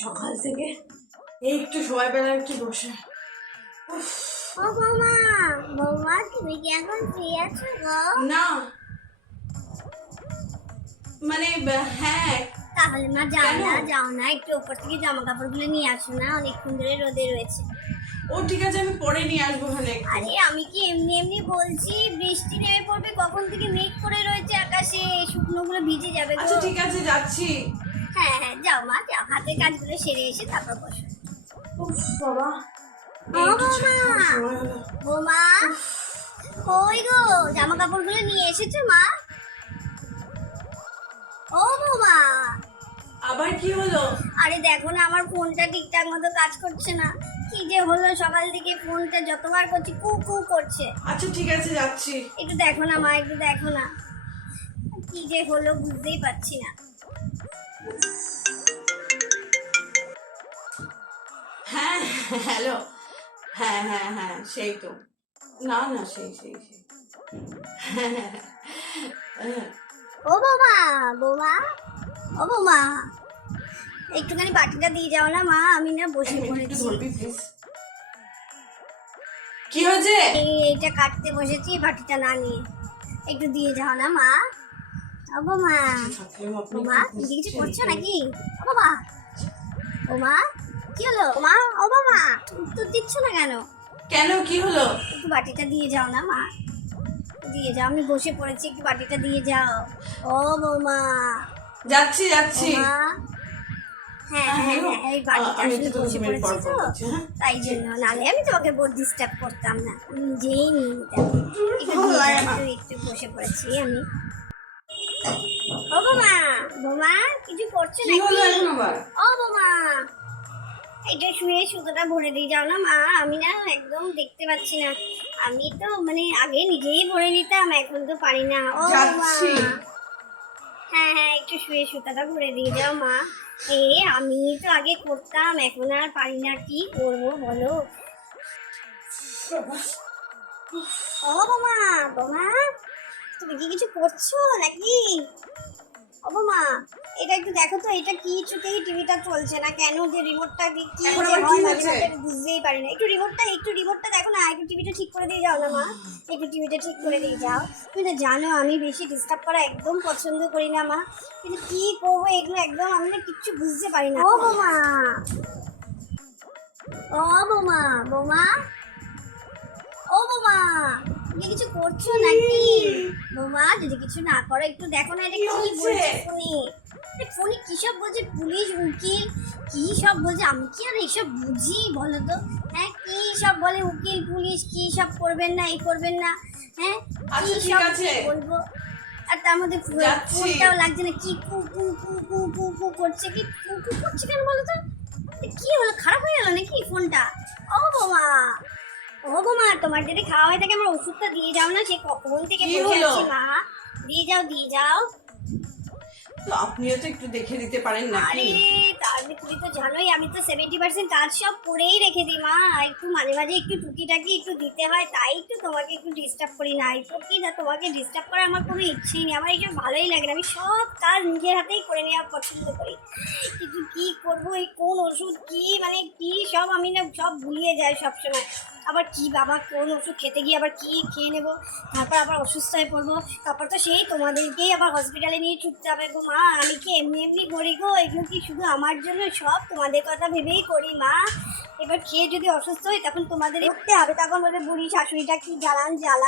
সকাল থেকে এই একটু সময় পেলাম একটু বসে। ও বৌমা, বৌমা তুমি কি এখন ফ্রি আছো গো? না মানে হ্যাঁ, তাহলে মা যাও কেন? না, যাও না, একটু উপর থেকে জামা কাপড়গুলো নিয়ে আসো না, অনেকক্ষণ ধরে রোদে রয়েছে। ও ঠিক আছে, আমি পরে নিয়ে আসবো ওখানে। আরে আমি কি এমনি এমনি বলছি, বৃষ্টি নেমে পড়বে, কখন থেকে মেঘ করে রয়েছে আকাশে, শুকনোগুলো ভিজে যাবে গো। আচ্ছা ঠিক আছে, যাচ্ছি। হ্যাঁ হ্যাঁ, যাও মা, যাও, হাতের কাজগুলো সেরে এসে তারপর বসো। উফ বাবা, ও এই একটু বৌমা, সময় হলো। বৌমা, কই গো, জামা কাপড়গুলো নিয়ে এসেছো মা? ও বৌমা, আবার কি হলো? আরে দেখো না, আমার ফোনটা ঠিকঠাক মতো কাজ করছে না। কি যে হলো, সকাল থেকে ফোনটা যতবার করছি কু কু করছে। আচ্ছা ঠিক আছে, যাচ্ছি। একটু দেখো না মা, একটু দেখো না, কি যে হলো বুঝতেই পারছি না। হ্যাঁ হ্যালো, হ্যাঁ হ্যাঁ হ্যাঁ, সেই তো। না না, সেই সেই সেই হ্যাঁ। ও বৌমা, বৌমা, ও বৌমা, একটুখানি বাটিটা দিয়ে যাও না মা, আমি না বসে একটু পড়েছি। ধরবি প্লিজ। কি হয়েছে? এইটা কাটতে বসেছি, বাটিটা না নিয়ে একটু দিয়ে যাও না মা। ও বৌমা, বৌমা তুমি কি কিছু করছো নাকি? ও বাবা, বৌমা, কি হলো মা? ও বাবা, উত্তর দিচ্ছ না কেন? কেন, কি হলো? একটু বাটিটা দিয়ে যাও না মা, দিয়ে যাও, আমি বসে পড়েছি, একটু বাটিটা দিয়ে যাও। ও বৌমা, যাচ্ছি যাচ্ছি। বৌমা, হ্যাঁ হ্যাঁ হ্যাঁ, এই বাটিটা আমি আসলে একটু বসে 2 মিনিট পড়েছি পর তো, করছি, হ্যাঁ? তাই জন্য, নাহলে আমি তোমাকে ডিস্টার্ব করতাম না, আমি নিজেই নিয়ে নিতাম। একটু ভালো দিয়ে লাগে যাও, না। একটু বসে পড়েছি আমি। ও বৌমা, বৌমা, কিছু করছো কি হলো নাকি? এখন আবার? ও বৌমা, এটা শুয়ে সুতোটা ভরে দিয়ে যাও না মা, আমি না একদম দেখতে পাচ্ছি না। আমি তো মানে আগে নিজেই ভরে নিতাম, এখন তো পারি না। ও মা, যাচ্ছি। হ্যাঁ হ্যাঁ, একটু শুয়ে সুতাটা ভরে দিয়ে যাও মা। আমি তো আগে করতাম, এখন আর পারি না, কি করবো বলো? ও বোমা, বোমা, তুমি কি কিছু করছো নাকি? ও বোমা, এটা একটু দেখো তো, এটা কিছুতেই টিভিটা চলছে না কেন, যে রিমোটটা কি যে এখন হয় আবার কি মাঝে হয়েছে? মাঝে আমি বুঝতেই পারি না। একটু রিমোটটা দেখো না, একটু টিভিটা ঠিক করে দিয়ে যাও না মা, একটু টিভিটা ঠিক করে দিয়ে যাও। তুমি তো জানো আমি বেশি ডিস্টার্ব করা একদম পছন্দ করি না মা, কিন্তু কি করবো, এগুলো একদম আমি না কিচ্ছু বুঝতে পারি না। ও বোমা, ও বোমা, বোমা, ও বোমা, তুমি কিছু করছো নাকি? বোমা, যদি কিছু না করো একটু দেখো না, এটা কি বলছে ফোনে, ফোনে কি সব বলছে, পুলিশ উকিল কি সব বলছে, আমি কি আর এইসব বুঝি বলো তো? হ্যাঁ, কি সব বলে উকিল পুলিশ, কি সব করবেন না, এই করবেন না, হ্যাঁ কি আচ্ছা ঠিক সব আছে, বলবো। আর তার মধ্যে যাচ্ছি। ফোনটাও লাগছে না, কি কু কু কু কু কু কু করছে, কি কু কু করছে কেন বলো তো? কি হলো, খারাপ হয়ে গেল নাকি ফোনটা? ও বোমা, ও বোমা, তোমার যদি খাওয়া হয়ে থাকে আমার ওষুধটা দিয়ে যাও না, সে কখন থেকে কি বসে হলো? আছি মা, দিয়ে যাও দিয়ে যাও। তো আপনিও তো একটু দেখে দিতে পারেন নাকি? আরে তাহলে তুমি তো জানোই আমি তো 70% কাজ সব করেই রেখে দিই মা, একটু মাঝে মাঝে একটু টুকিটাকি একটু দিতে হয়, তাই তো তোমাকে একটু ডিস্টার্ব করি না, তো কি না, তোমাকে ডিস্টার্ব করার আমার কোনো ইচ্ছেই নেই, আমার এইসব ভালোই লাগে না, আমি সব কাজ নিজের হাতেই করে নেওয়া পছন্দ করি। কিন্তু কি করবো, এই কোন ওষুধ কি মানে কি সব আমি না সব ভুলিয়ে যাই সবসময়, আবার কি বাবা কোন ওষুধ খেতে গিয়ে আবার কি খেয়ে নেবো, তারপর আবার অসুস্থ হয়ে পড়বো, তারপর তো সেই তোমাদেরকেই আবার হসপিটালে নিয়ে ছুটতে হবে গো মা, আমি কি এমনি এমনি করি গো, এগুলো কি শুধু আমার জন্য, সব তোমাদের কথা ভেবেই করি মা। এবার খেয়ে যদি অসুস্থ হই তখন তোমাদের উঠতে হবে, তখন বলে বুড়ি শাশুড়িটা কি জ্বালান জ্বালা।